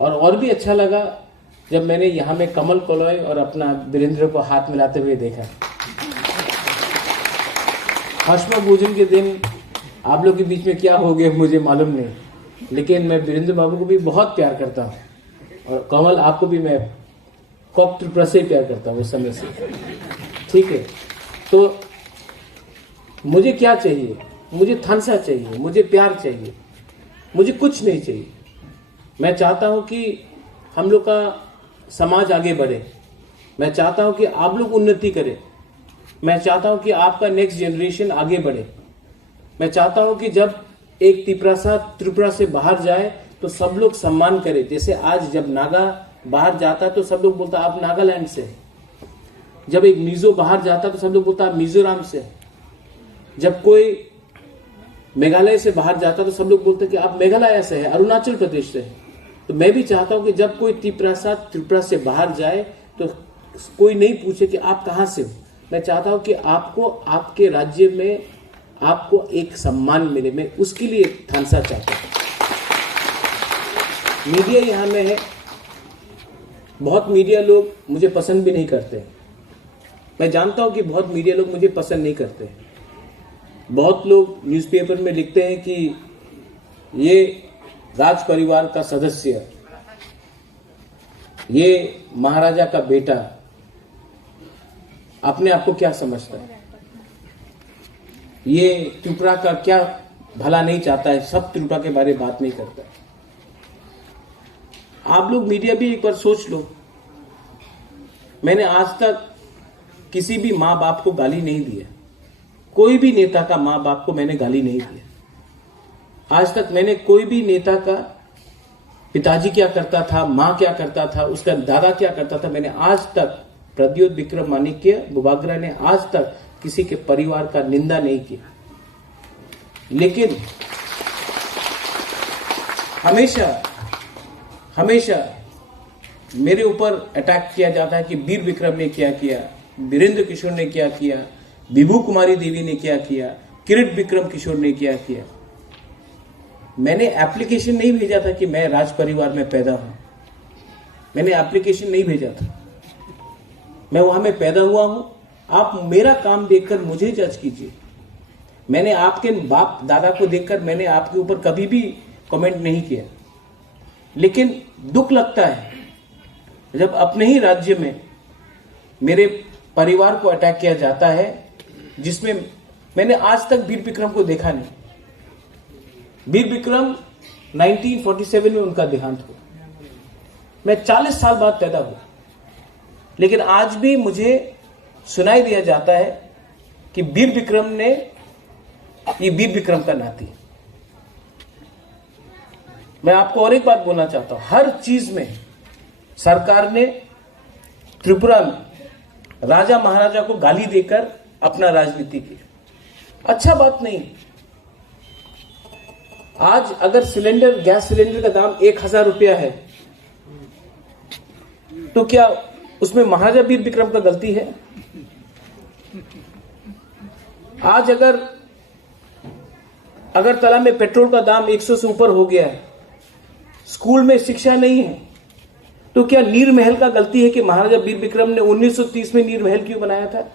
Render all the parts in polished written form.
और भी अच्छा लगा जब मैंने यहाँ में कमल कोलॉय और अपना वीरेंद्र को हाथ मिलाते हुए देखा। हश्म भोजन के दिन आप लोग के बीच में क्या हो गया मुझे मालूम नहीं, लेकिन मैं वीरेंद्र बाबू को भी बहुत प्यार करता हूँ और कमल आपको भी मैं कॉक त्रिपुरा से प्यार करता हूँ उस समय से। ठीक है, तो मुझे क्या चाहिए? मुझे थानसा चाहिए, मुझे प्यार चाहिए, मुझे कुछ नहीं चाहिए। मैं चाहता हूं कि हम लोग का समाज आगे बढ़े, मैं चाहता हूं कि आप लोग उन्नति करें, मैं चाहता हूं कि आपका नेक्स्ट जनरेशन आगे बढ़े। मैं चाहता हूं कि जब एक त्रिपुरा से बाहर जाए तो सब लोग सम्मान करें। जैसे आज जब नागा बाहर जाता तो सब लोग बोलता आप नागालैंड से, जब एक मिजो बाहर जाता तो सब लोग बोलता आप मिजोरम से, जब कोई मेघालय से बाहर जाता तो सब लोग बोलते कि आप मेघालय से है, अरुणाचल प्रदेश से है। तो मैं भी चाहता हूं कि जब कोई त्रिपुरा से बाहर जाए तो कोई नहीं पूछे कि आप कहां से हो। मैं चाहता हूं कि आपको आपके राज्य में आपको एक सम्मान मिले, मैं उसके लिए थानसा चाहता हूं। मीडिया यहां में है, बहुत मीडिया लोग मुझे पसंद भी नहीं करते। मैं जानता हूं कि बहुत मीडिया लोग मुझे पसंद नहीं करते। बहुत लोग न्यूज़पेपर में लिखते हैं कि ये राज परिवार का सदस्य, ये महाराजा का बेटा, अपने आप को क्या समझता है, ये त्रिपुरा का क्या भला नहीं चाहता है, सब त्रिपुरा के बारे में बात नहीं करता। आप लोग मीडिया भी एक बार सोच लो। मैंने आज तक किसी भी माँ बाप को गाली नहीं दिया, कोई भी नेता का माँ बाप को मैंने गाली नहीं दिया। आज तक मैंने कोई भी नेता का पिताजी क्या करता था, माँ क्या करता था, उसका दादा क्या करता था, मैंने आज तक, प्रद्योत विक्रम माणिक्य बुबागरा ने आज तक किसी के परिवार का निंदा नहीं किया। लेकिन हमेशा मेरे ऊपर अटैक किया जाता है कि वीर विक्रम ने क्या किया, वीरेंद्र किशोर ने क्या किया, विभू कुमारी देवी ने क्या किया, किरीट विक्रम किशोर ने क्या किया। मैंने एप्लीकेशन नहीं भेजा था कि मैं राज परिवार में पैदा हूं, मैंने एप्लीकेशन नहीं भेजा था। मैं वहां में पैदा हुआ हूं। आप मेरा काम देखकर मुझे जज कीजिए। मैंने आपके बाप दादा को देखकर मैंने आपके ऊपर कभी भी कमेंट नहीं किया। लेकिन दुख लगता है जब अपने ही राज्य में मेरे परिवार को अटैक किया जाता है, जिसमें मैंने आज तक वीर विक्रम को देखा नहीं। वीर विक्रम 1947 में उनका देहांत हुआ। मैं 40 साल बाद पैदा हुआ, लेकिन आज भी मुझे सुनाई दिया जाता है कि वीर विक्रम ने, ये वीर विक्रम का नाती। मैं आपको और एक बात बोलना चाहता हूं, हर चीज में सरकार ने त्रिपुरा में राजा महाराजा को गाली देकर अपना राजनीति की। अच्छा बात नहीं। आज अगर गैस सिलेंडर का दाम 1000 रुपया है, तो क्या उसमें महाराजा वीर विक्रम का गलती है? आज अगर अगरतला में पेट्रोल का दाम 100 से ऊपर हो गया है, स्कूल में शिक्षा नहीं है, तो क्या नीर महल का गलती है कि महाराजा वीर विक्रम ने 1930 में नीर महल क्यों बनाया था?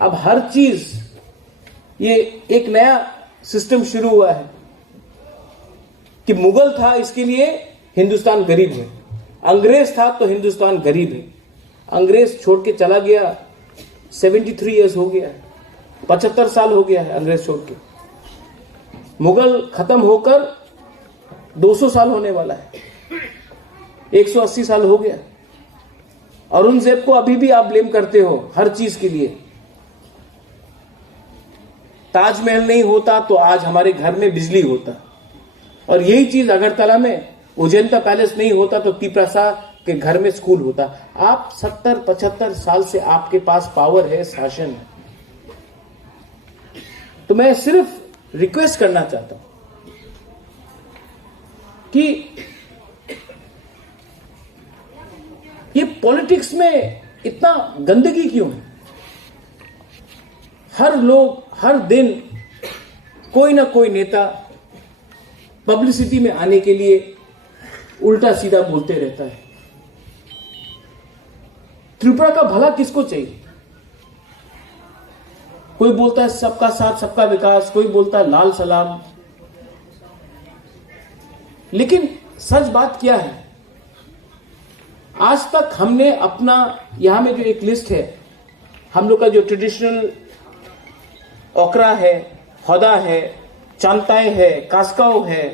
अब हर चीज, ये एक नया सिस्टम शुरू हुआ है कि मुगल था इसके लिए हिंदुस्तान गरीब है, अंग्रेज था तो हिंदुस्तान गरीब है। अंग्रेज छोड़ के चला गया, 73 इयर्स हो गया, 75 साल हो गया है अंग्रेज छोड़ के। मुगल खत्म होकर 200 साल होने वाला है, 180 साल हो गया। औरंगजेब को अभी भी आप ब्लेम करते हो हर चीज के लिए। ताजमहल नहीं होता तो आज हमारे घर में बिजली होता, और यही चीज अगरतला में उजैंता पैलेस नहीं होता तो तिपरासा के घर में स्कूल होता। आप 70-75 साल से आपके पास पावर है, शासन है। तो मैं सिर्फ रिक्वेस्ट करना चाहता हूं कि ये पॉलिटिक्स में इतना गंदगी क्यों है? हर लोग हर दिन कोई ना कोई नेता पब्लिसिटी में आने के लिए उल्टा सीधा बोलते रहता है। त्रिपुरा का भला किसको चाहिए? कोई बोलता है सबका साथ सबका विकास, कोई बोलता है लाल सलाम। लेकिन सच बात क्या है, आज तक हमने अपना, यहां में जो एक लिस्ट है, हम लोग का जो ट्रेडिशनल ओकरा है, हौदा है, चांताई है, कास्काओ है,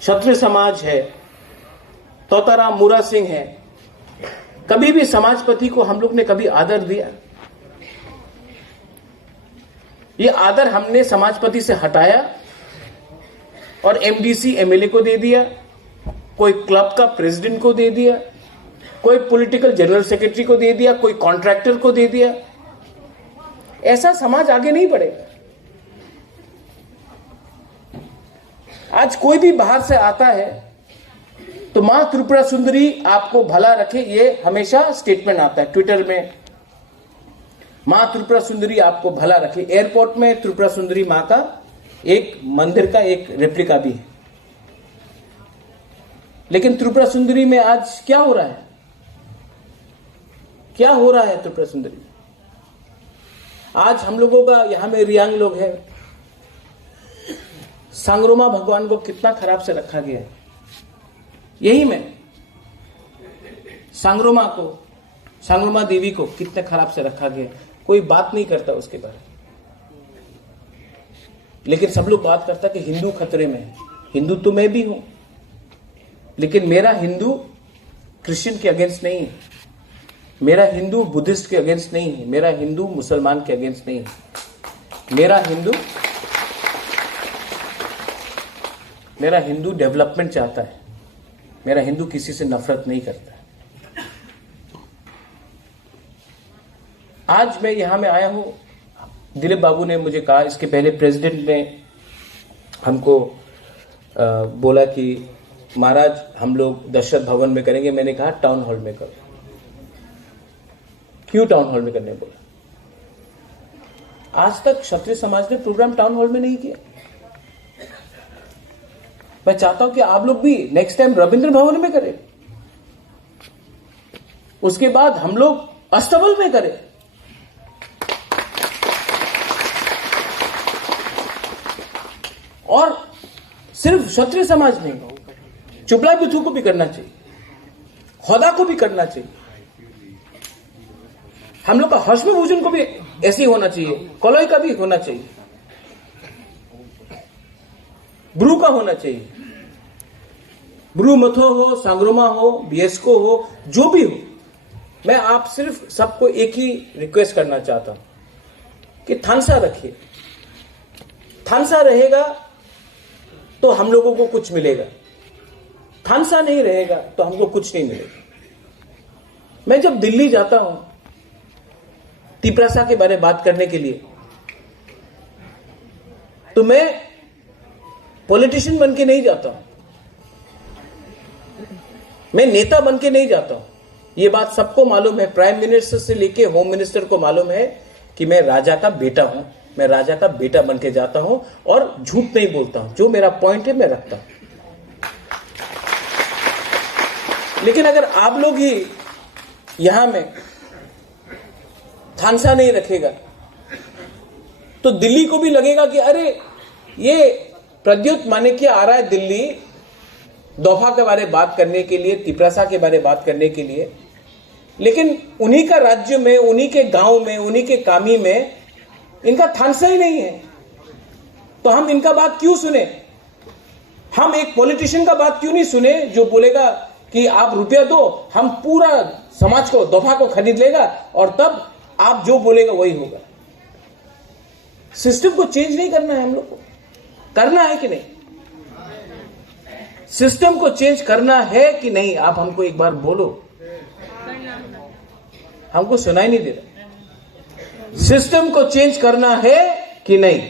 क्षत्रिय समाज है, तोताराम मूरा सिंह है, कभी भी समाजपति को हम लोग ने कभी आदर दिया? ये आदर हमने समाजपति से हटाया और एमडीसी एमएलए को दे दिया, कोई क्लब का प्रेसिडेंट को दे दिया, कोई पॉलिटिकल जनरल सेक्रेटरी को दे दिया, कोई कॉन्ट्रैक्टर को दे दिया। ऐसा समाज आगे नहीं बढ़ेगा। आज कोई भी बाहर से आता है तो मां त्रिपुरा सुंदरी आपको भला रखे, ये हमेशा स्टेटमेंट आता है ट्विटर में, मां त्रिपुरा सुंदरी आपको भला रखे। एयरपोर्ट में त्रिपुरा सुंदरी मां का एक मंदिर का एक रेप्लिका भी है। लेकिन त्रिपुरा सुंदरी में आज क्या हो रहा है? क्या हो रहा है त्रिपुरा सुंदरी में? आज हम लोगों का यहां में रियांग लोग हैं, सांगरोमा भगवान को कितना खराब से रखा गया है। यही में सांगरोमा देवी को कितने खराब से रखा गया, कोई बात नहीं करता उसके बारे में। लेकिन सब लोग बात करता कि हिंदू खतरे में है। हिंदू तो मैं भी हूं, लेकिन मेरा हिंदू क्रिश्चियन के अगेंस्ट नहीं है, मेरा हिंदू बुद्धिस्ट के अगेंस्ट नहीं है, मेरा हिंदू मुसलमान के अगेंस्ट नहीं है। मेरा हिंदू डेवलपमेंट चाहता है, मेरा हिंदू किसी से नफरत नहीं करता है। आज मैं यहां में आया हूं, दिलीप बाबू ने मुझे कहा, इसके पहले प्रेसिडेंट ने हमको बोला कि महाराज हम लोग दशरथ भवन में करेंगे। मैंने कहा टाउन हॉल में करो। क्यों टाउन हॉल में करने बोला? आज तक क्षत्रिय समाज ने प्रोग्राम टाउन हॉल में नहीं किया। मैं चाहता हूं कि आप लोग भी नेक्स्ट टाइम रविंद्र भवन में करें, उसके बाद हम लोग अस्तबल में करें। और सिर्फ क्षत्रिय समाज नहीं, चुपला बिथू को भी करना चाहिए, हौदा को भी करना चाहिए, हम लोग का हश्म भोजन को भी ऐसे ही होना चाहिए, कलोई का भी होना चाहिए, ब्रू का होना चाहिए, ब्रू मथो हो, सांगरोमा हो, बीएसको हो, जो भी हो। मैं आप सिर्फ सबको एक ही रिक्वेस्ट करना चाहता हूं कि थानसा रखिए। थानसा रहेगा तो हम लोगों को कुछ मिलेगा, थानसा नहीं रहेगा तो हमको कुछ नहीं मिलेगा। मैं जब दिल्ली जाता हूं तिपरासा के बारे में बात करने के लिए, तो मैं पॉलिटिशियन बन के नहीं जाता हूं, मैं नेता बन के नहीं जाता हूं। यह बात सबको मालूम है, प्राइम मिनिस्टर से लेके होम मिनिस्टर को मालूम है कि मैं राजा का बेटा हूं। मैं राजा का बेटा बन के जाता हूं और झूठ नहीं बोलता हूं, जो मेरा पॉइंट है मैं रखता हूं। लेकिन अगर आप लोग ही यहां में थानसा नहीं रखेगा तो दिल्ली को भी लगेगा कि अरे ये प्रद्युत माणिक्य आ रहा है दिल्ली दोफा के बारे में बात करने के लिए, तिपरासा के बारे में बात करने के लिए, लेकिन उन्हीं का राज्य में, उन्हीं के गांव में, उन्हीं के कामी में इनका थानसा ही नहीं है। तो हम इनका बात क्यों सुने? हम एक पॉलिटिशियन का बात क्यों नहीं सुने जो बोलेगा कि आप रुपया दो, हम पूरा समाज को, दोफा को खरीद लेगा और तब आप जो बोलेगा वही होगा। सिस्टम को चेंज नहीं करना है, हम लोग को करना है कि नहीं? सिस्टम को चेंज करना है कि नहीं? आप हमको एक बार बोलो, हमको सुनाई नहीं दे रहा। सिस्टम को चेंज करना है कि नहीं?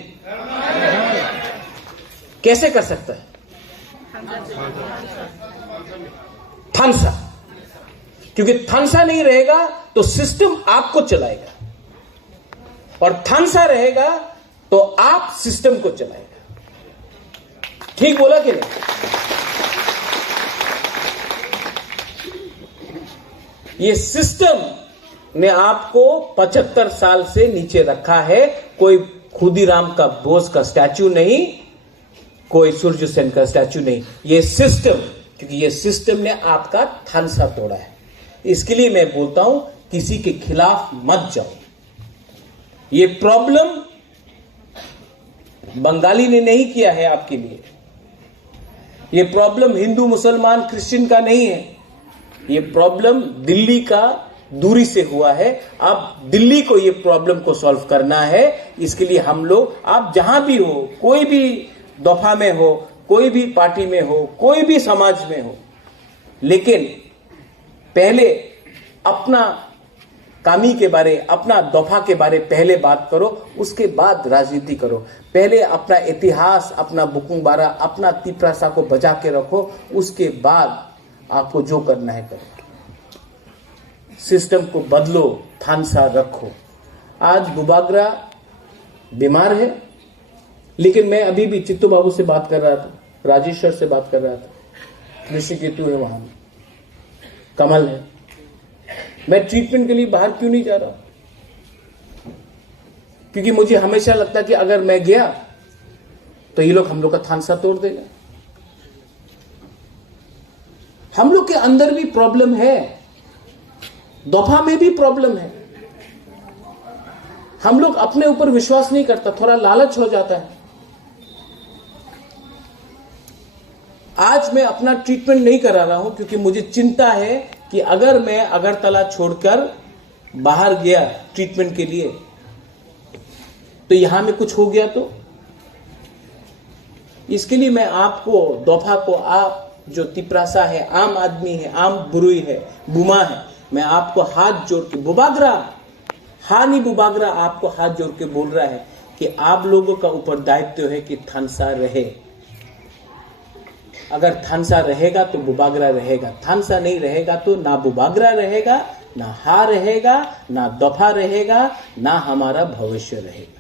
कैसे कर सकता है? थानसा, क्योंकि थानसा नहीं रहेगा तो सिस्टम आपको चलाएगा, और थानसा रहेगा तो आप सिस्टम को चलाएगा। ठीक बोला कि नहीं? ये सिस्टम ने आपको 75 साल से नीचे रखा है। कोई खुदीराम का बोस का स्टैचू नहीं, कोई सूर्य सेन का स्टैचू नहीं, ये सिस्टम, क्योंकि ये सिस्टम ने आपका थानसा तोड़ा है। इसके लिए मैं बोलता हूं किसी के खिलाफ मत जाओ। ये प्रॉब्लम बंगाली ने नहीं किया है आपके लिए, ये प्रॉब्लम हिंदू मुसलमान क्रिश्चियन का नहीं है, ये प्रॉब्लम दिल्ली का दूरी से हुआ है। अब दिल्ली को ये प्रॉब्लम को सॉल्व करना है। इसके लिए हम लोग, आप जहां भी हो, कोई भी दफा में हो, कोई भी पार्टी में हो, कोई भी समाज में हो, लेकिन पहले अपना कामी के बारे, अपना दफा के बारे पहले बात करो, उसके बाद राजनीति करो। पहले अपना इतिहास, अपना बुकुंबारा, अपना तिपरासा को बचा के रखो, उसके बाद आपको जो करना है करो। सिस्टम को बदलो, थानसा रखो। आज बुबागरा बीमार है, लेकिन मैं अभी भी चित्तू बाबू से बात कर रहा था, राजेश्वर से बात कर रहा था, कृषि केतु है वहां, कमल है। मैं ट्रीटमेंट के लिए बाहर क्यों नहीं जा रहा? क्योंकि मुझे हमेशा लगता कि अगर मैं गया तो ये लोग हम लोग का थानसा तोड़ देगा। हम लोग के अंदर भी प्रॉब्लम है, दफा में भी प्रॉब्लम है। हम लोग अपने ऊपर विश्वास नहीं करता, थोड़ा लालच हो जाता है। आज मैं अपना ट्रीटमेंट नहीं करा रहा हूं क्योंकि मुझे चिंता है कि अगर मैं अगरतला छोड़कर बाहर गया ट्रीटमेंट के लिए तो यहां में कुछ हो गया तो। इसके लिए मैं आपको, दफा को, आप जो तिपरासा है, आम आदमी है, आम बुरुई है, बुमा है, मैं आपको हाथ जोड़ के, बुबागरा, हानी बुबागरा आपको हाथ जोड़ के बोल रहा है कि आप लोगों का ऊपर दायित्व है कि थानसा रहे। अगर थानसा रहेगा तो बुबागरा रहेगा, थानसा नहीं रहेगा तो ना बुबागरा रहेगा, ना हा रहेगा, ना दफा रहेगा, ना हमारा भविष्य रहेगा।